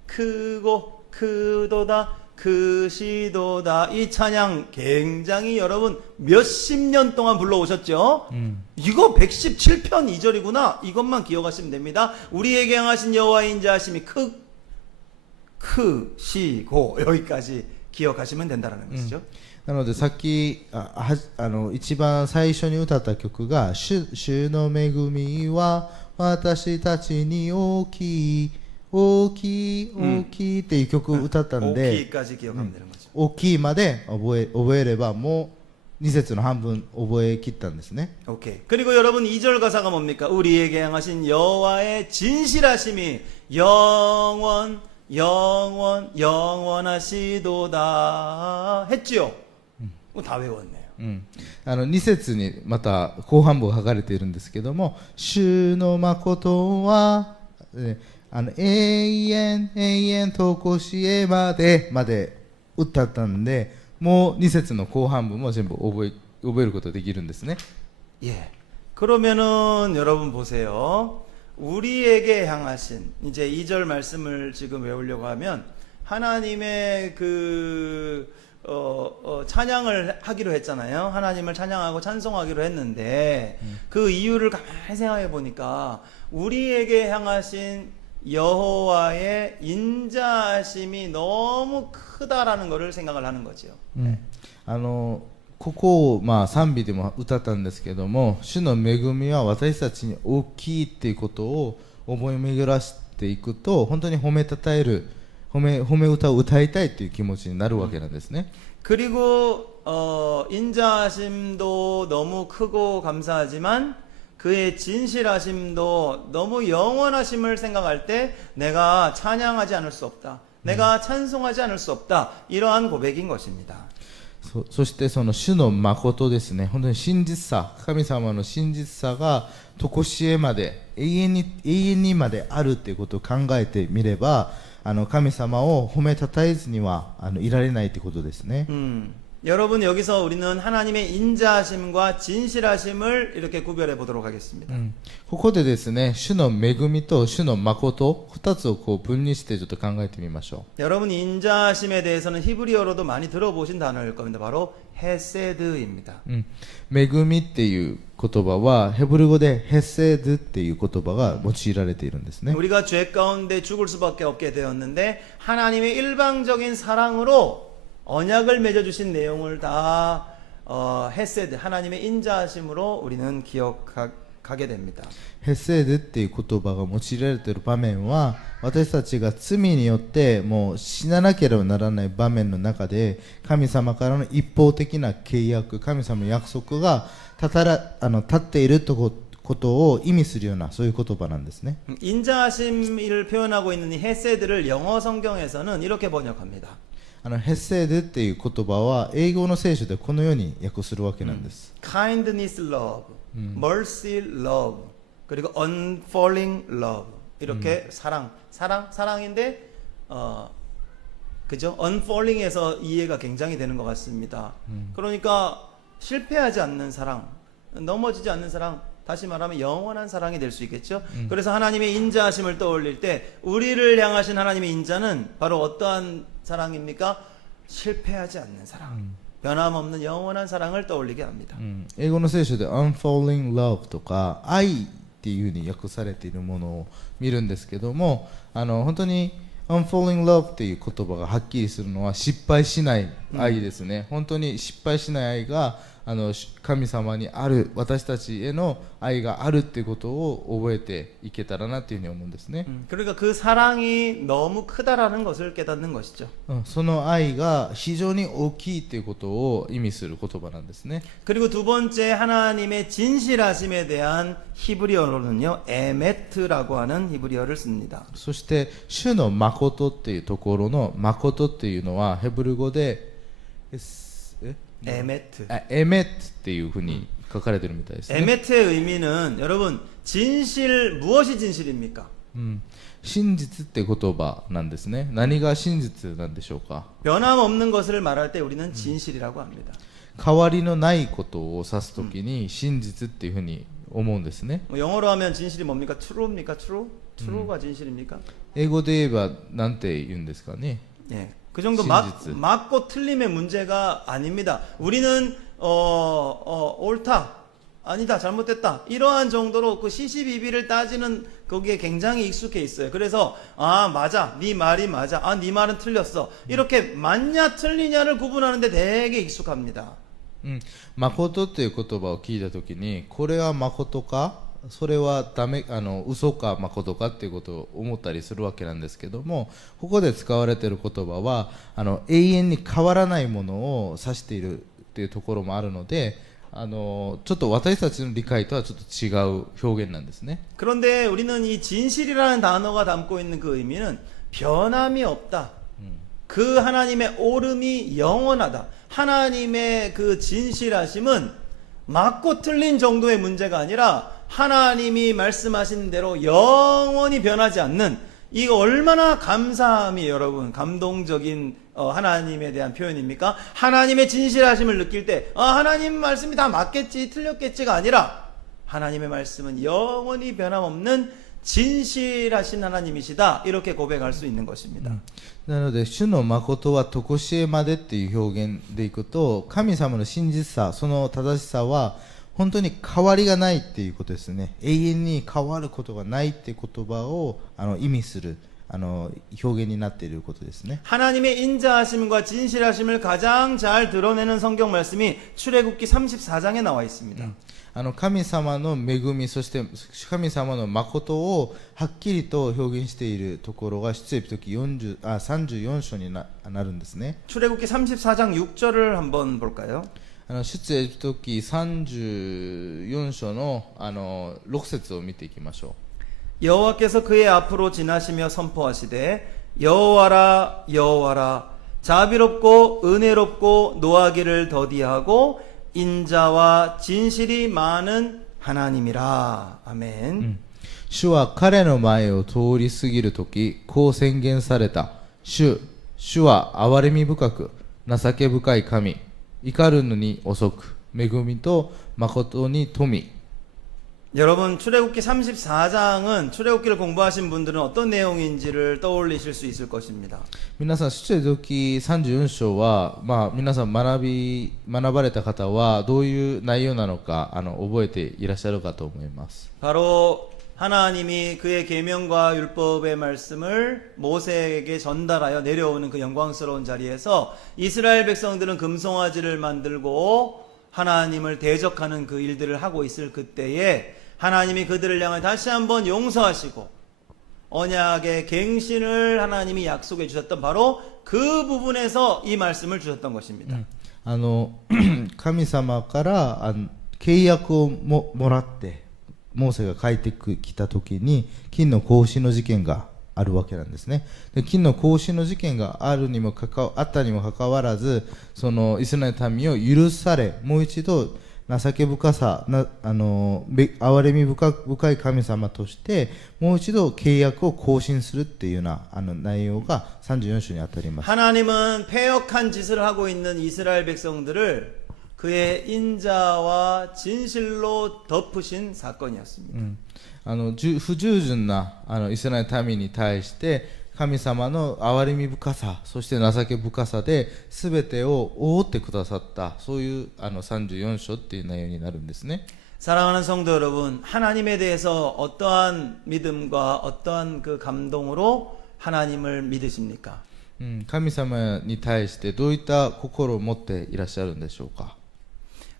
크고 크도다 크시도다. 이 찬양 굉장히 여러분 몇십 년 동안 불러오셨죠? 이거 117편 2절이구나. 이것만 기억하시면 됩니다. 우리에게 향하신 여호와의 인자하심이 크시고 여기까지 기억하시면 된다는 것이죠. なのでさっき一番最初に歌った曲が主の恵みは私たちに大きい大きい大きいっていう曲を歌ったんで、大きいまで覚えればもう2節の半分覚え切ったんですね。 오케이. 그리고 여러분 2절 가사가 뭡니까? 우리에게 향하신 여호와의 진실하심이 영원하시도다 했지요. 다 외웠네요. 2節にまた後半部が書かれているんですけども、主の誠は永遠とこしえまで歌ったんで、もう2節の後半部も全部覚えることができるんですね。 예. 그러면은 여러분 보세요. 우리에게 향하신 이제 2절 말씀을 지금 외우려고 하면 하나님의 찬양을 하기로 했잖아요. 하나님을 찬양하고 찬송하기로 했는데 그 이유를 가만히 생각해 보니까 우리에게 향하신 여호와의 인자하심이 너무 크다라는 것을 생각을 하는 거죠. ここを賛美でも歌ったんですけども、主の恵みは私たちに大きいっていうことを思い巡らしていくと、本当に褒めたたえる褒め歌を歌いたいっていう気持ちになるわけなんですね。 그리고 인자하심도 너무 크고 감사하지만 그의 진실하심도 너무 영원하심을 생각할 때 내가 찬양하지 않을 수 없다. 내가 찬송하지 않을 수 없다. 이러한 고백인 것입니다. そしてその主の誠ですね。本当に真実さ、神様の真実さが常しえまで永遠にまであるっていうことを考えてみれば、神様を褒めたたえずにはいられないってことですね。 여러분 여기서 우리는 하나님의 인자하심과 진실하심을 이렇게 구별해 보도록 하겠습니다. ここでですね、主の恵みと主の誠2つを分離してちょっと考えてみましょう。 여러분 인자하심에 대해서는 히브리어로도 많이 들어보신 단어일 겁니다. 바로 헤세드입니다. 恵みっていう言葉はヘブル語でヘセドっていう言葉が用いられているんですね。 우리가 죄 가운데 죽을 수밖에 없게 되었는데 하나님의 일방적인 사랑으로 언약을 맺어주신 내용을 다 헤세드 하나님의 인자하심으로 우리는 기억하게 가게 됩니다. ヘセードっていう言葉が用いられている場面は、私たちが罪によってもう死ななければならない場面の中で、神様からの一方的な契約、神様の約束が立っていることを意味するような、そういう言葉なんですね。 인자하심을 표현하고 있는 이 헤세드를 영어 성경에서는 이렇게 번역합니다. ヘセードっていう言葉は英語の聖書でこのように訳するわけなんです。 kindness love, mercy love, 그리고 unfalling love. 이렇게 사랑인데 그죠? unfalling에서 이해가 굉장히 되는 것 같습니다. 그러니까 실패하지 않는 사랑, 넘어지지 않는 사랑, 다시 말하면 영원한 사랑이 될 수 있겠죠. 그래서 하나님의 인자하심을 떠올릴 때 우리를 향하신 하나님의 인자는 바로 어떠한 사랑입니까? 실패하지 않는 사랑, 변함없는 영원한 사랑을 떠올리게 합니다. 英語の聖書で unfalling love とか愛っていうふうに訳されているものを見るんですけども、本当に unfalling love っていう言葉がはっきりするのは失敗しない愛ですね。本当に失敗しない愛が神様にある、私たちへの愛があるっていうことを覚えていけたらなっていうふうに思うんですね。 그러니까 그 사랑이 너무 크다라는 것을 깨닫는 것이죠. その愛が非常に大きいっていうことを意味する言葉なんですね。 그리고 두 번째 하나님의 진실하심에 대한 히브리어로는요, 에메트라고 하는 히브리어를 씁니다. そして主の誠っていうところの誠っていうのはヘブル語で에메트. エメットっていうふうに書かれてるみたいですね。 에메트의 의미는 여러분 진실 무엇이 진실입니까? 真実って言葉なんですね。何が真実なんでしょうか。 변함없는 것을 말할 때 우리는 진실이라고 합니다. 変わりのないことを指すときに真実っていうふうに思うんですね。 뭐 영어로 하면 진실이 뭡니까? true입니까? true가 진실입니까? 英語で言えばなんて言うんですかね。 예. 그 정도 진실. 맞고 틀림의 문제가 아닙니다. 우리는 옳다, 아니다, 잘못됐다 이러한 정도로 그 시시비비를 따지는 거기에 굉장히 익숙해 있어요. 그래서 맞아, 네 말이 맞아, 네 말은 틀렸어, 이렇게 맞냐 틀리냐를 구분하는데 되게 익숙합니다. 誠っていう言葉を聞いたときに、これは誠か、それはダメ、嘘か誠かっていうことを思ったりするわけなんですけども、ここで使われている言葉は永遠に変わらないものを指しているっていうところもあるので、ちょっと私たちの理解とはちょっと違う表現なんですね。 그런데 우리는 이 진실이라는 단어가 담고 있는 그 의미는 변함이 없다. 그 하나님의 옳음이 영원하다. 하나님의 그 진실하심은 맞고 틀린 정도의 문제가 아니라 하나님이 말씀하신 대로 영원히 변하지 않는, 이거 얼마나 감사함이 여러분 감동적인 하나님에 대한 표현입니까? 하나님의 진실하심을 느낄 때 하나님 말씀이 다 맞겠지 틀렸겠지가 아니라 하나님의 말씀은 영원히 변함없는 진실하신 하나님이시다, 이렇게 고백할 수 있는 것입니다. なので主の誠は常しえまでっていう表現でいくと、神様の真実さ、その正しさは本当に変わりがないっていうことですね。永遠に変わることがないっていう言葉を意味する表現になっていることですね。 하나님의 인자하심과 진실하심을 가장 잘 드러내는 성경 말씀이 출애굽기 34장에 나와 있습니다. 神様の恵み、そして神様の誠をはっきりと表現しているところが出エジプト記34章になるんですね。 출애굽기 34장 6절을 한번 볼까요? 出エジプト記34章の6節を見ていきましょう。 여호와께서 그의 앞으로 지나시며 선포하시되 여호와라 여호와라 자비롭고 은혜롭고 노하기를 더디하고 인자와 진실이 많은 하나님이라. 아멘. 主は彼の前を通り過ぎるとき、こう宣言された。主は憐れみ深く、情け深い神、怒るのに遅く、恵みと誠に富。 여러분, 출애굽기 34장은 출애굽기를 공부하신 분들은 어떤 내용인지를 떠올리실 수 있을 것입니다. 皆さん、出エジプト記34章は、皆さん学ばれた方はどういう内容なのか覚えていらっしゃるかと思います。 바로 하나님이 그의 계명과 율법의 말씀을 모세에게 전달하여 내려오는 그 영광스러운 자리에서 이스라엘 백성들은 금송아지를 만들고 하나님을 대적하는 그 일들을 하고 있을 그때에 하나님이 그들을 향해 다시 한번 용서하시고 언약의 갱신을 하나님이 약속해 주셨던 바로 그 부분에서 이 말씀을 주셨던 것입니다. 神様から契約をもらってモーセが帰ってきた時に金の格子の事件があるわけなんですね。で金の格子の事件があったにもかかわらず、そのイスラエルの民を許され、もう一度情け深さ、憐れみ深い神様としてもう一度契約を更新するっていうような内容が34章にあたります。 하나님은 패역한 짓을 하고 있는 이스라엘 백성들을 그의 인자와 진실로 덮으신 사건이었습니다. 不従順なイスラエルの民に対して神様の憐れみ深さ、そして情け深さで全てを覆ってくださった、そういう34章っていう内容になるんですね。 사랑하는 성도 여러분, 하나님에 대해서 어떠한 믿음과 어떠한 그 감동으로 하나님을 믿으십니까? 神様に対してどういった心を持っていらっしゃるんでしょうか。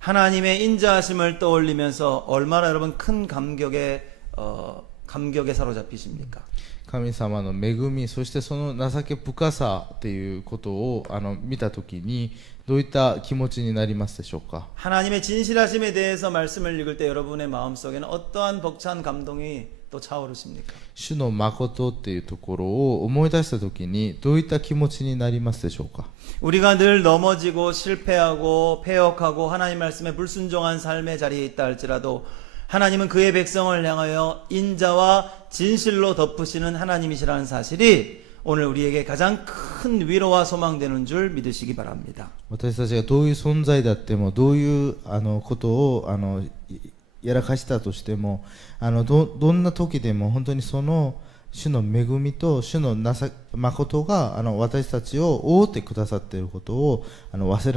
하나님의 인자하심을 떠올리면서 얼마나 여러분 큰 감격에 사로잡히십니까? 神様の恵み、そしてその情け深さっていうことを見たときにどういった気持ちになりますでしょうか。 하나님의 진실하심에 대해서 말씀을 읽을 때 여러분의 마음속에는 어떠한 벅찬 감동이 또 차오르십니까? 主の誠っていうところを思い出したときにどういった気持ちになりますでしょうか。 우리가 늘 넘어지고 실패하고 패역하고 하나님 말씀에 불순종한 삶의 자리에 있다 할지라도 하나님은 그의 백성을 향하여 인자와 진실로 덮으시는 하나님이시라는 사실이 오늘 우리에게 가장 큰 위로와 소망되는 줄 믿으시기 바랍니다. 私たちがどういう存在であっても、どういうことをやらかしたとしても、どんな時でも本当にその主の恵みと主の誠が私たちを覆ってくださっていることを忘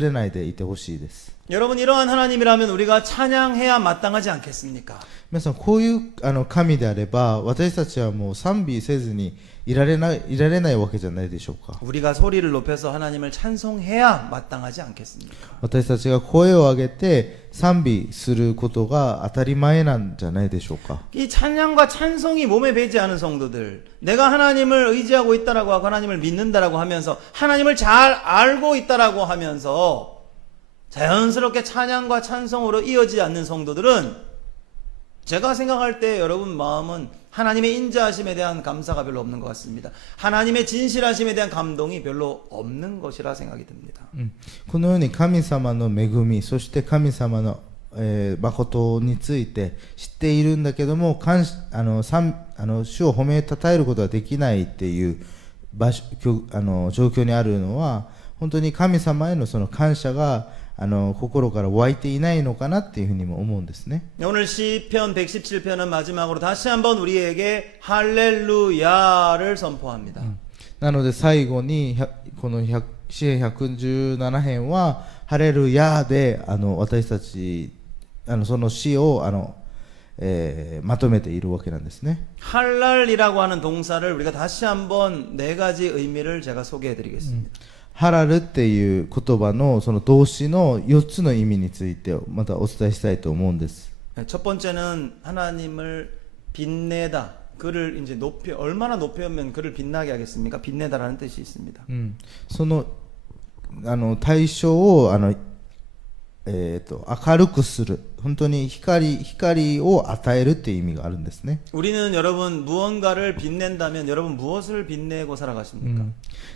れないでいてほしいです。 여러분, 이러한 하나님이라면 우리가 찬양해야 마땅하지 않겠습니까? 皆さん、こういう神であれば私たちはもう賛美せずにいられないわけじゃないでしょうか。 우리가 소리를 높여서 하나님을 찬송해야 마땅하지 않겠습니까? 私たちが声を上げて賛美することが当たり前なんじゃないでしょうか。 이 찬양과 찬송이 몸에 배지 않은 성도들, 내가 하나님을 의지하고 있다라고 하고 하나님을 믿는다라고 하면서 하나님을 잘 알고 있다라고 하면서 자연스럽게 찬양과 찬송으로 이어지지 않는 성도들은 제가 생각할 때 여러분 마음은 하나님의 인자하심에 대한 감사가 별로 없는 것 같습니다. 하나님의 진실하심에 대한 감동이 별로 없는 것이라 생각이 듭니다. このように神様の恵み、そして神様の誠について知っているんだけども、主を褒めたたえることができないっていう状況にあるのは、本当に神様へのその感謝が心から湧いていないのかなっていうふうにも思うんですね。 오늘 시편 117편은 마지막으로 다시 한번 우리에게 할렐루야를 선포합니다. なので最後にこの詩編117編はハレルヤで私たちその詩をまとめているわけなんですね。 할랄이라고 하는 동사를 우리가 다시 한번 네 가지 의미를 제가 소개해 드리겠습니다. ハラルっていう言葉のその動詞の4つの意味についてまたお伝えしたいと思うんです。 첫 번째는 하나님을 빛내다. 그를 이제 얼마나 높이면 그를 빛나게 하겠습니까? 빛내다라는 뜻이 있습니다. その対象を明るくする、本当に光を与えるっていう意味があるんですね。 우리는 여러분 무언가를 빛낸다면 여러분 무엇을 빛내고 살아가십니까?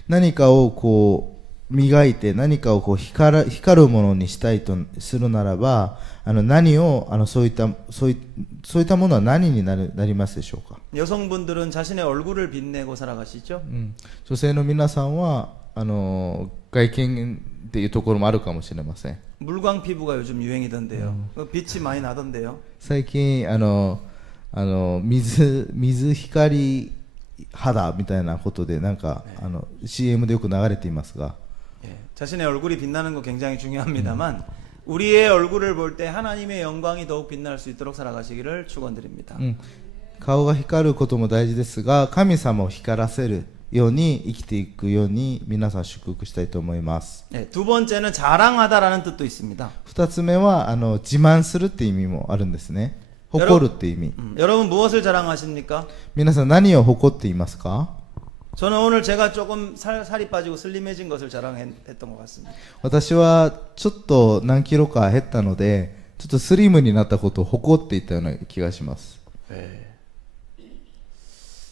何かをこう磨いて何かをこう光るものにしたいとするならば、何をそういったものは何になりますでしょうか。 여성분들은 자신의 얼굴을 빛내고 살아가시죠? 女性の皆さんは外見っていうところもあるかもしれません。 물광 피부가 요즘 유행이던데요. 빛이 많이 나던데요. 最近水光肌みたいなことでなんかCM でよく流れていますが、 예, 자신의 얼굴이 빛나는 거 굉장히 중요합니다만 우리의 얼굴을 볼 때 하나님의 영광이 더욱 빛날 수 있도록 살아가시기를 축원드립니다. 顔が光ることも大事ですが、神様を光らせるように生きていくように皆さん祝福したいと思います。 네, 두 번째는 자랑하다라는 뜻도 있습니다. 2つ目は自慢するって意味もあるんですね。誇るって意味。 여러분 무엇을 자랑하십니까? 皆さん何を誇っていますか？ 저는 오늘 제가 조금 살이 빠지고 슬림해진 것을 자랑했던 것 같습니다. 私はちょっと何キロか減ったので、ちょっとスリムになったことを誇っていったような気がします。 네.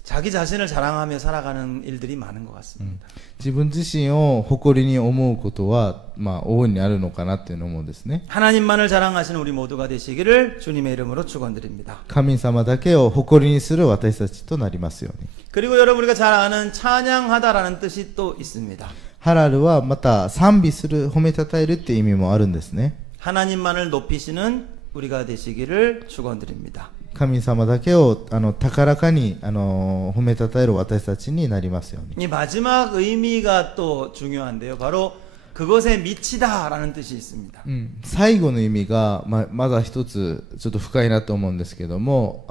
자기 자신을 자랑하며 살아가는 일들이 많은 것 같습니다. 自分自身を誇りに思うことは、大いにあるのかなっていうのを思うんですね。 하나님만을 자랑하시는 우리 모두가 되시기를 주님의 이름으로 축원드립니다. 神様だけを誇りにする私たちとなりますように。 그리고 여러분 우리가 잘 아는 찬양하다라는 뜻이 또 있습니다. ハラルはまた賛美する、褒めたたえるっていう意味もあるんですね。 하나님만을 높이시는 우리가 되시기를 축원드립니다. 神様だけを高らかに褒めたたえる私たちになりますように。 이 마지막 의미가 또 중요한데요. 바로 그것에 미치다라는 뜻이 있습니다. 最後の意味がまだ一つちょっと深いなと思うんですけども、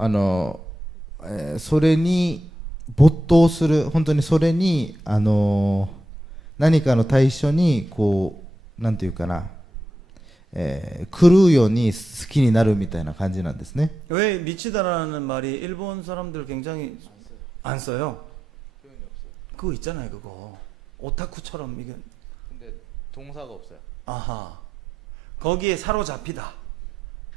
それに没頭する、本当にそれに何かの対象にこうなんていうかな、狂うように好きになるみたいな感じなんですね。 왜 미치다라는 말이 일본 사람들 굉장히 안 써요? 그거 있잖아요, 그거. 오타쿠처럼 이게. 근데 동사가 없어요. 아하. 거기에 사로잡히다.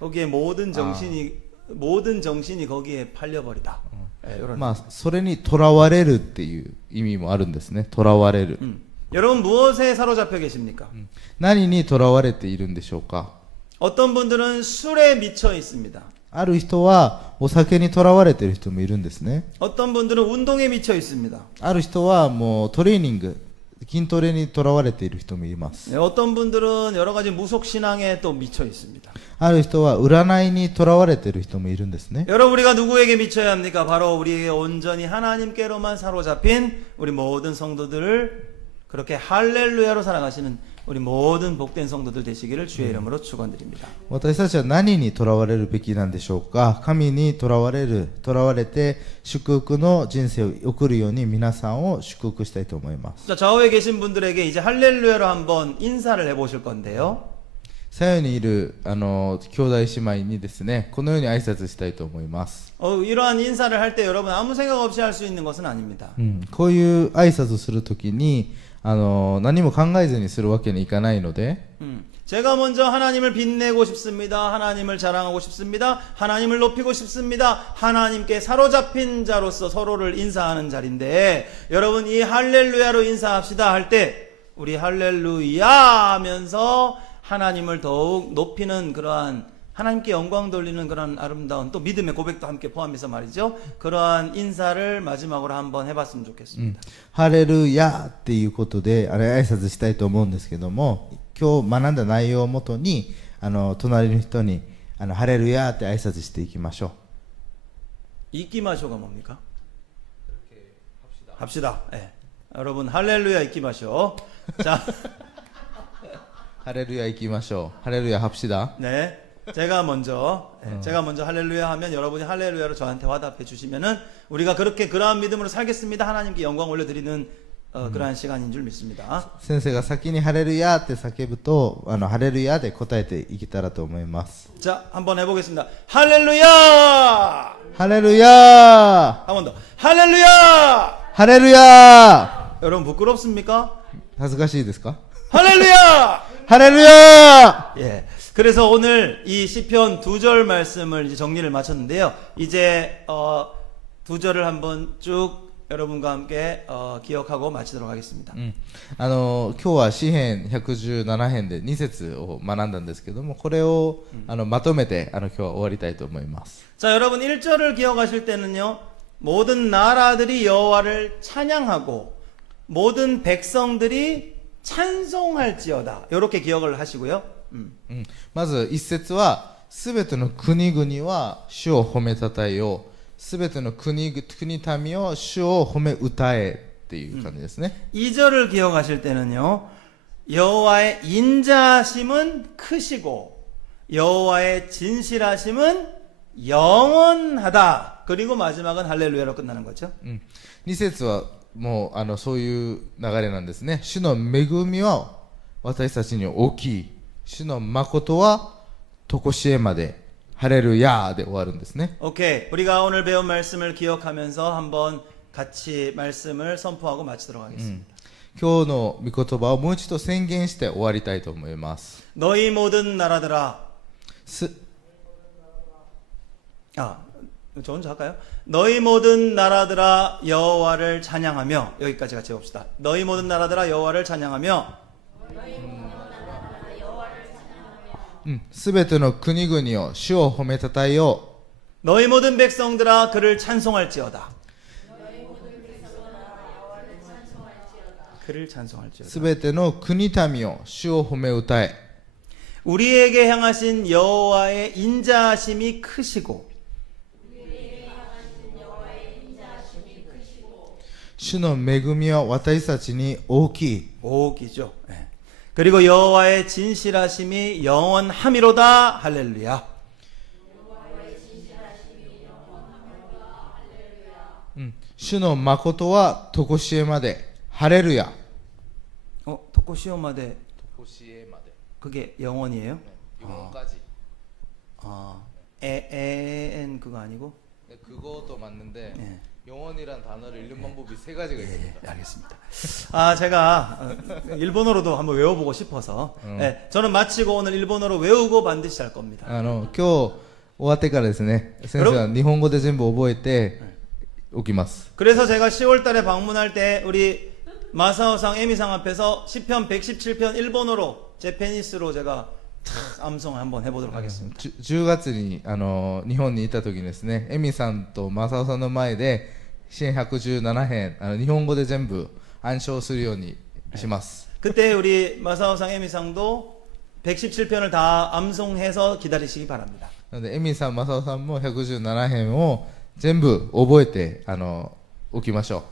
거기에 모든 정신이 거기에 팔려버리다. 네, 이런. それにとらわれるっていう意味もあるんですね。とらわれる。 여러분 무엇에 사로잡혀 계십니까? 何にとらわれているんでしょうか。 어떤 분들은 술에 미쳐 있습니다. ある人はお酒にとらわれている人もいるんですね。 어떤 분들은 운동에 미쳐 있습니다. ある人はもうトレーニング、筋トレにとらわれている人もいます。 네, 어떤 분들은 여러 가지 무속 신앙에 또 미쳐 있습니다. ある人は占いにとらわれている人もいるんですね。 여러분 우리가 누구에게 미쳐야 합니까? 바로 우리에게 온전히 하나님께로만 사로잡힌 우리 모든 성도들을 그렇게 할렐루야로 살아가시는 우리 모든 복된 성도들 되시기를 주의 이름으로 축원드립니다. 私たちは何にとらわれるべきなんでしょうか。神にとらわれて祝福の人生を送るように皆さんを祝福したいと思います。 자, 좌우에 계신 분들에게 이제 할렐루야로 한번 인사를 해보실 건데요. 左右にいる兄弟姉妹にですね、このように挨拶したいと思います。 이러한 인사를 할 때 여러분 아무 생각 없이 할 수 있는 것은 아닙니다. こういう挨拶をするときに何も考えずにするわけにいかないので、 제가 먼저 하나님을 빛내고 싶습니다. 하나님을 자랑하고 싶습니다. 하나님을 높이고 싶습니다. 하나님께 사로잡힌 자로서 서로를 인사하는 자리인데 여러분 이 할렐루야로 인사합시다 할 때 우리 할렐루야 하면서 하나님을 더욱 높이는 그러한 하나님께 영광 돌리는 그런 아름다운 또 믿음의 고백도 함께 포함해서 말이죠. 그러한 인사를 마지막으로 한번 해봤으면 좋겠습니다. ハレルヤっていうことで挨拶したいと思うんですけども、今日学んだ内容をもとに隣の人にハレルヤって挨拶していきましょう。 이끼마쇼가 뭡니까? 합시다. 네. 여러분 할렐루야 이끼마쇼. 자, ハレルヤ行きましょう。ハレルヤ합시다。 네. 제가 먼저 할렐루야 하면 여러분이 할렐루야로 저한테 화답해 주시면은 우리가 그렇게 그러한 믿음으로 살겠습니다. 하나님께 영광 올려드리는 그러한 시간인 줄 믿습니다. 先生が先にハレルヤって叫ぶとハレルヤで答えていけたらと思います。 자, 한번 해보겠습니다. 할렐루야! ハレルヤ 한 번 더. 할렐루야! ハレルヤ 여러분 부끄럽습니까? 恥ずかしいですか？ 할렐루야! ハレルヤ 예. 그래서 오늘 이 시편 2절 말씀을 이제 정리를 마쳤는데요. 이제 2절을 한번 쭉 여러분과 함께 기억하고 마치도록 하겠습니다. 今日は詩編117編で2節を学んだんですけども、これをまとめて今日は終わりたいと思います。 자, 여러분 1절을 기억하실 때는요. 모든 나라들이 여호와를 찬양하고 모든 백성들이 찬송할지어다. 이렇게 기억을 하시고요. まず一節はすべての国々は主を褒めたたえよう、すべての国民を主を褒め歌えっていう感じですね。 2절을 기억하실 때는요. 여호와의 인자하심은 크시고 여호와의 진실하심은 영원하다. 그리고 마지막은 할렐루야로 끝나는 거죠. 2節はもうそういう流れなんですね。主の恵みは私たちに大きい。主の誠は常しえまで。ハレルヤで終わるんですね。 오케이. 우리가 오늘 배운 말씀을 기억하면서 한번 같이 말씀을 선포하고 마치도록 하겠습니다. 今日の御言葉をもう一度宣言して終わりたいと思います。 너희 모든 나라들아. す 아, 저 혼자 할까요? 너희 모든 나라들아 여호와를 찬양하며. 여기까지 같이 봅시다. 너희 모든 나라들아 여호와를 찬양하며. すべての国々を主を褒めたたえよ 너희 모든 백성들아 그를 찬송할지어다. 그를 う。 찬송할지어다. すべての国民を主を褒め歌え。 우리에게 향하신 여호와의 인자하심이 크시고 主の恵みは私たちに大きい。 오기죠. 예. 그리고 여호와의 진실하심이 영원함이로다. 할렐루야. 主の誠はとこしえまで。ハレルヤ。 도코시오마데 とこしえまで。 그게 영원이에요? 영원까지. 아, 에엔 그거 아니고? 그것도 맞는데 예. 영원이란 단어를 읽는 방법이 세 가지가 있습니다. 예, 알겠습니다. 아, 제가 일본어로도 한번 외워보고 싶어서 예, 저는 마치고 오늘 일본어로 외우고 반드시 할 겁니다. 今日終わってからですね、先生は日本語で全部覚えておきます。 그래서 제가 10월 달에 방문할 때 우리 마사오상 에미상 앞에서 시편 117편 일본어로 제페니스로 제가 암송 한번 해보도록 하겠습니다. 10月に日本にいた時にですね、エミさんとマサオさんの前で支援117編日本語で全部暗唱するようにします。 그때 우리 마사오상 에미상도 117편을 다 암송해서 기다리시기 바랍니다. なのでエミさん、マサオさんも117編を全部覚えておきましょう。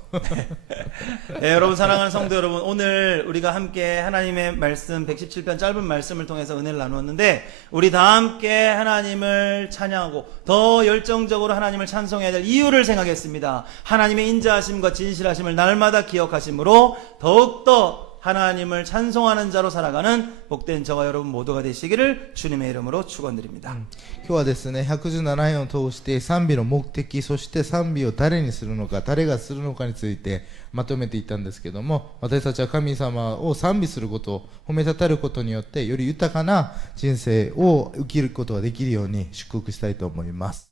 네, 여러분 사랑하는 성도 여러분, 오늘 우리가 함께 하나님의 말씀 117편 짧은 말씀을 통해서 은혜를 나누었는데 우리 다 함께 하나님을 찬양하고 더 열정적으로 하나님을 찬송해야 될 이유를 생각했습니다. 하나님의 인자하심과 진실하심을 날마다 기억하심으로 더욱더 하나님을 찬송하는 자로 살아가는 복된 저와 여러분 모두가 되시기를 주님의 이름으로 축원드립니다. 今日はですね、117編を通して賛美の目的、そして賛美を誰にするのか、誰がするのかについてまとめていったんですけども、私たちは神様を賛美すること、褒めたたることによってより豊かな人生を生きることができるように祝福したいと思います。